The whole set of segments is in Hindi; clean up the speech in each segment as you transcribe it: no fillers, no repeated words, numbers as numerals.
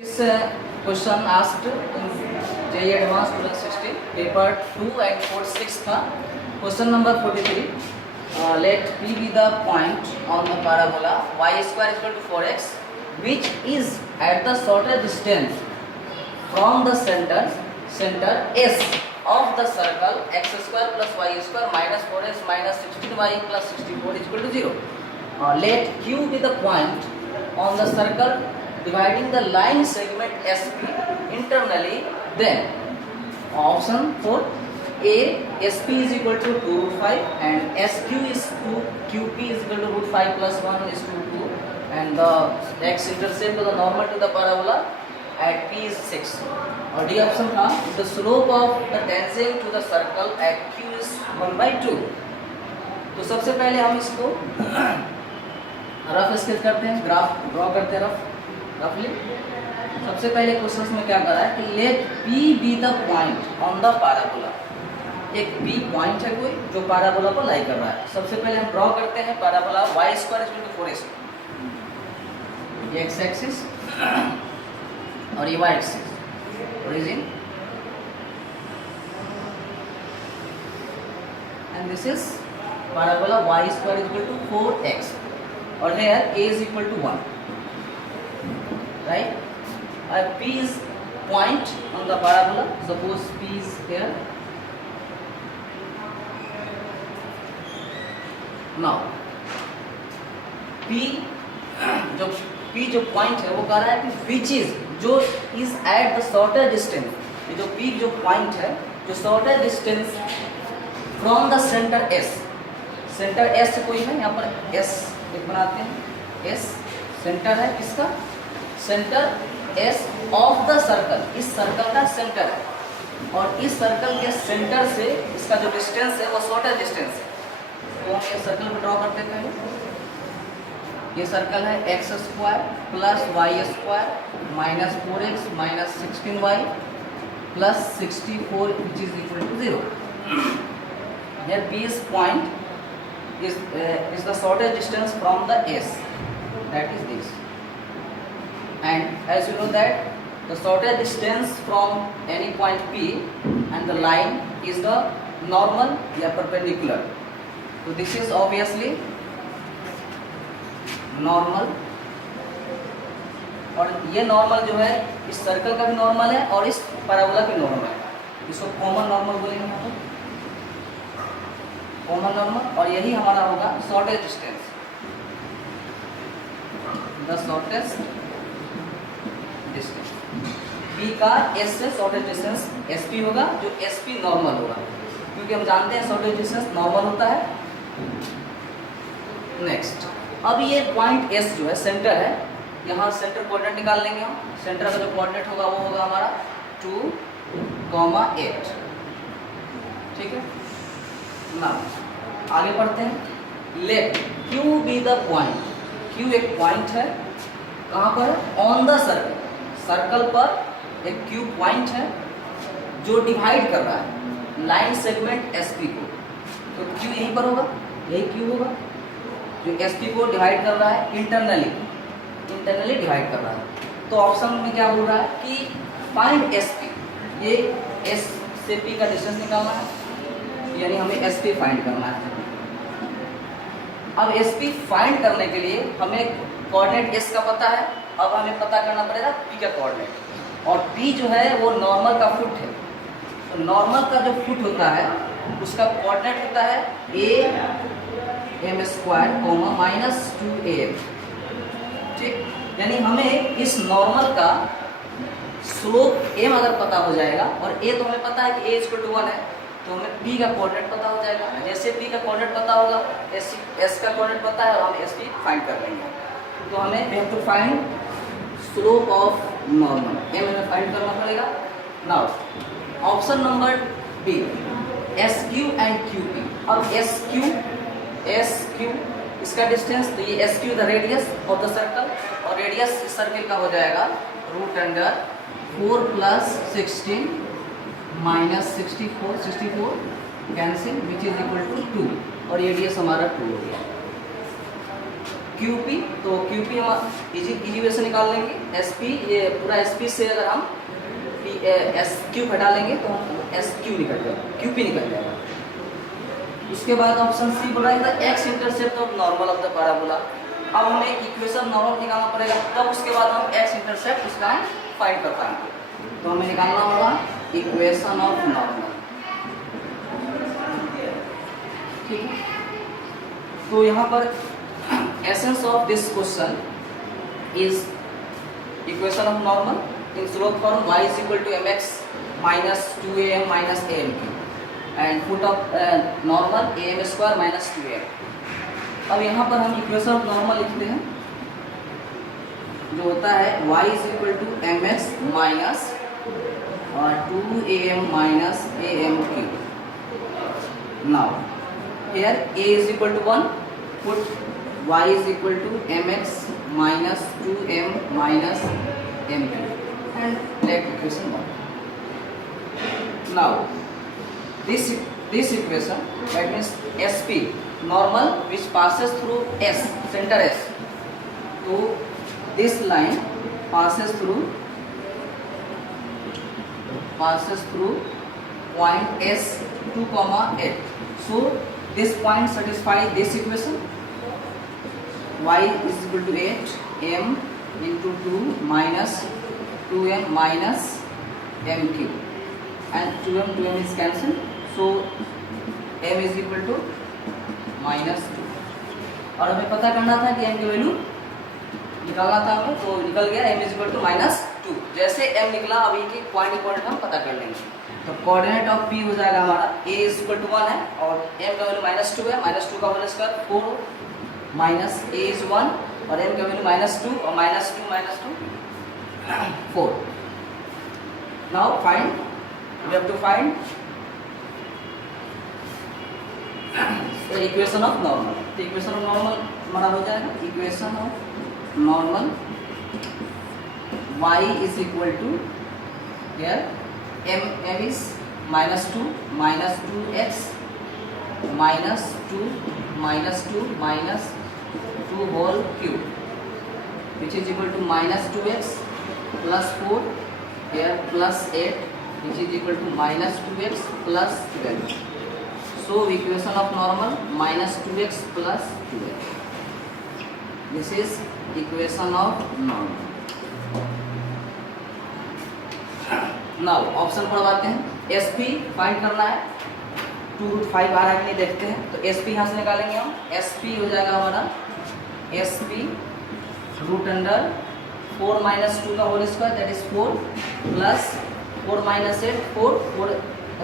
This question asked in JEE Advanced 2016 paper 2 and 46 था. Question number 43. Let P be the point on the parabola y square is equal to 4x, which is at the shorter distance from the center S of the circle x square plus y square minus 4x minus 16y plus 64 is equal to 0. Let Q be the point on the circle dividing the line segment SP internally. Then option 4, A SP is equal to 2 root 5 and SQ is 2, QP is equal to root 5 plus 1 is 2 and the x-intercept of the normal to the parabola at P is 6. और D option था, the slope of the tangent to the circle at Q is 1/2. तो सबसे पहले हम इसको रफ स्केच करते हैं, ग्राफ ड्रॉ करते हैं रफली. सबसे पहले क्वेश्चन में क्या करा है कि let P be the point on the parabola. एक P पॉइंट है कोई जो पैराबोला को लाई कर रहा है. सबसे पहले हम ड्रॉ करते हैं parabola y square equal to 4x, ये x एक्सिस और ये y axis, origin, and this is parabola y square equal to 4x और here a is equal to 1. Right? P is point on the parabola. Suppose P is here. Now P जो point है वो कह रहा है कि which is जो is at the shorter distance. ये जो P जो point है जो shorter distance from the center S. Centre S कोई है यहाँ पर S एक बनाते हैं. S सेंटर है किसका? Centre S of the circle, इस सर्कल का सेंटर है और इस सर्कल के सेंटर से इसका जो डिस्टेंस है वो शॉर्टर डिस्टेंस है. तो हम ये सर्कल को ड्रॉ करते हैं. ये सर्कल है x square plus y square minus 4x minus 16y plus 64 which is equal to 0. Here P is point is the shortest distance from the S, that is this. And as you know that the shortest distance from any point P and the line is the normal या perpendicular. So this is obviously normal और ये नॉर्मल जो है इस सर्कल का भी नॉर्मल है और इस पैराबोला भी नॉर्मल है. इसको कॉमन नॉर्मल बोलेंगे हम लोग, कॉमन नॉर्मल. और यही हमारा होगा shortest distance, the shortest distance. B का S से शॉर्टेस्ट डिस्टेंस SP होगा जो SP नॉर्मल होगा क्योंकि हम जानते हैं शॉर्टेस्ट डिस्टेंस नॉर्मल होता है. नेक्स्ट, अब ये पॉइंट S जो है सेंटर है, यहाँ सेंटर कोऑर्डिनेट निकाल लेंगे हम. सेंटर का जो कोऑर्डिनेट होगा वो होगा हमारा 2,8. ठीक है ना. आगे बढ़ते हैं. Let Q be the point. Q एक पॉइंट है कहाँ पर? On the circle. सर्कल पर एक Q पॉइंट है जो डिवाइड कर रहा है लाइन सेगमेंट SP को. तो Q यहीं पर होगा, यही Q होगा जो SP को डिवाइड कर रहा है इंटरनली डिवाइड कर रहा है. तो ऑप्शन में क्या बोल रहा है कि फाइंड SP. ये S से P का डिस्टेंस निकालना है यानी हमें SP फाइंड करना है. अब SP फाइंड करने के लिए हमें कोऑर्डिनेट S का पता है, अब हमें पता करना पड़ेगा P का कोऑर्डिनेट. और P जो है वो नॉर्मल का फुट है. तो नॉर्मल का जो फुट होता है उसका कोऑर्डिनेट होता है AM square comma minus 2AM. ठीक, यानी हमें इस नॉर्मल का स्लोप M अगर पता हो जाएगा और A तो हमें पता है कि A इक्वल टू 1 है तो हमें P का कोऑर्डिनेट पता हो जाएगा. जैसे P का कोऑर्डिनेट पता होगा S का कोऑर्डिनेट पता है और हम SP फाइंड कर लेंगे. तो हमें we have to find slope of normal. M हमें फाइंड करना पड़ेगा. Now option number B SQ and QP. अब SQ इसका डिस्टेंस, तो ये SQ the radius of the circle और रेडियस इस सर्कल का हो जाएगा root under 4 plus 16 minus 64 cancel which is equal to 2 और रेडियस हमारा 2 हो गया. QP, तो QP हम इजी वे से निकाल लेंगे। SP, ये पूरा SP से अगर हम SQ हटा लेंगे तो हम SQ निकल जाएगा, QP निकल जाएगा। उसके बाद ऑप्शन सी बोला है the x intercept of normal of the parabola. अब हमें इक्वेशन नॉर्मल निकालना पड़ेगा, तब उसके बाद हम एक्स इंटरसेप्ट उसका हम फाइंड कर पाएंगे। तो हमें निकालना होगा इक्वेशन ऑफ नॉर्मल, ठीक है। तो यहाँ पर essence of this question is equation of normal in slope form y is equal to mx minus 2am minus amq and foot of normal am square minus 2am। अब यहाँ पर हम इक्वेशन ऑफ नॉर्मल लिखते हैं, जो होता है y is equal to mx minus 2am minus amq। Now here a is equal to 1, put y is equal to mx minus 2m minus mq and let equation 1. Now this equation, that means SP normal which passes through S, center S, so this line passes through point S 2, 8. So this point satisfies this equation, y is equal to 8 m into 2 minus 2m minus mq and 2m is cancelled, so m is equal to minus 2। और हमें पता करना था कि m की वैल्यू निकालना था हमें, तो निकल गया m is equal to minus 2। जैसे m निकला अभी के पॉइंट हम पता कर लेंगे। तो कोऑर्डिनेट ऑफ P हो जाएगा हमारा a is equal to 1 है और m का वैल्यू minus 2 है, minus 2 का whole square 4 minus a is 1 और m का वैल्यू minus 2 और minus 2 4। Now find, we have to find the equation of normal। तो equation of normal हमारा हो जाएगा equation of normal y is equal to here m is minus 2 2x minus 2 minus 2 whole cube which is equal to minus 2x plus 4 here plus 8 which is equal to minus 2x plus 12। So equation of normal minus 2x plus 12, this is equation of normal। Now option पढ़वाते हैं। SP फाइंड करना है, 2√5 आ रहा है कि नहीं देखते हैं। तो SP यहाँ से निकालेंगे हम, SP हो जाएगा हमारा SP रूट अंडर 4 minus 2 का whole square that is 4 plus 4 minus 8 4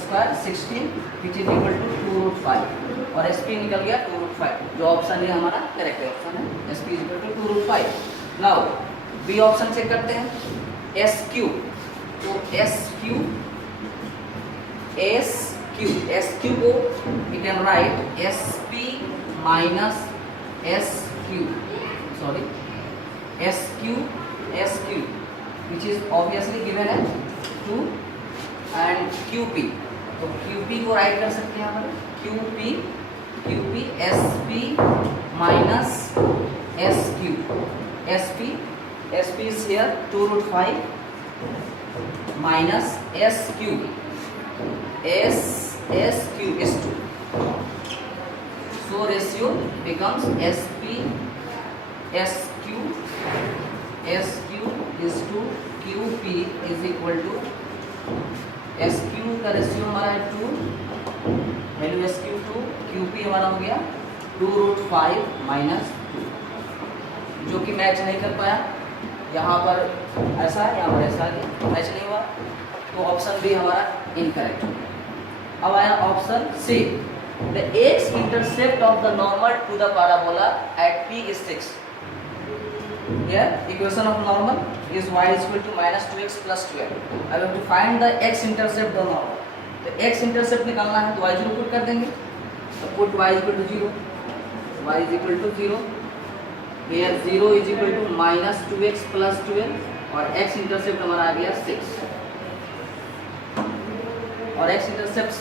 square 16 which is equal to 2√5 और SP निकल गया 2√5, जो ऑप्शन है हमारा करेक्ट ऑप्शन है। SP is equal to 2√5। Now B option check करते हैं। SQ, तो SQ को we can write SP minus SQ which is obviously given है 2 and QP, तो QP को राइट कर सकते हैं हम QP SP minus SQ। SP is here 2√5 minus SQ is 2, so ratio becomes SQ is to QP is equal to SQ का रेशियो हमारा है 2, वैल्यू SQ 2, QP हमारा हो गया 2√5 minus 2, जो कि मैच नहीं कर पाया। यहाँ पर ऐसा है, यहाँ पर ऐसा है, मैच नहीं हुआ, तो ऑप्शन बी हमारा इनकरेक्ट हो गया। अब आया option C, the x intercept of the normal to the parabola at P is 6। Here equation of normal is y is equal to minus 2x plus 12। I have to find the x intercept the normal। तो x intercept निकालना है तो y 0 पुट कर देंगे, तो put y is equal to 0, y is equal to 0। Here 0 is equal to minus 2x plus 12 और x इंटरसेप्ट हमारा आ गया 6 और x इंटरसेप्ट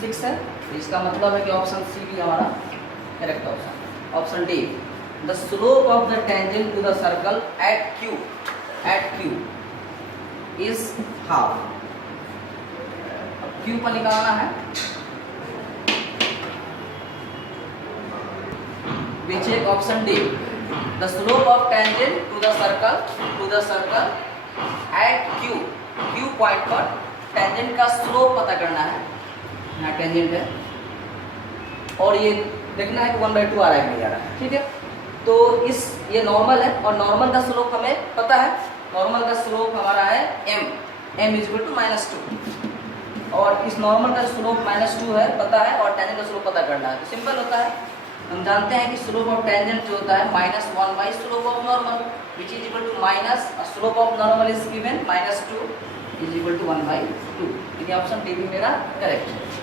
6 है, इसका मतलब है कि ऑप्शन सी भी हमारा correct option. Option D the slope of the tangent to the circle at Q is half. Q पर निकालना है, we check option D, the slope of tangent to the circle at Q point पर टेंजेंट का स्लोप पता करना है। यहाँ टेंजेंट है और ये देखना है कि 1/2 आ रहा है नहीं आ रहा है, ठीक है। तो ये नॉर्मल है और नॉर्मल का स्लोप हमें पता है, नॉर्मल का स्लोप हमारा है m इक्वल टू -2 और इस नॉर्मल का स्लोप -2 है पता है और टेंजेंट का स्लोप पता करना है। तो सिंपल होता है, हम जानते हैं कि स्लोप ऑफ टेंजेंट जो होता है -1 by slope of normal which is equal to minus slope of normal is given -2 is equal to 1/2। ये ऑप्शन डी भी मेरा करेक्ट है।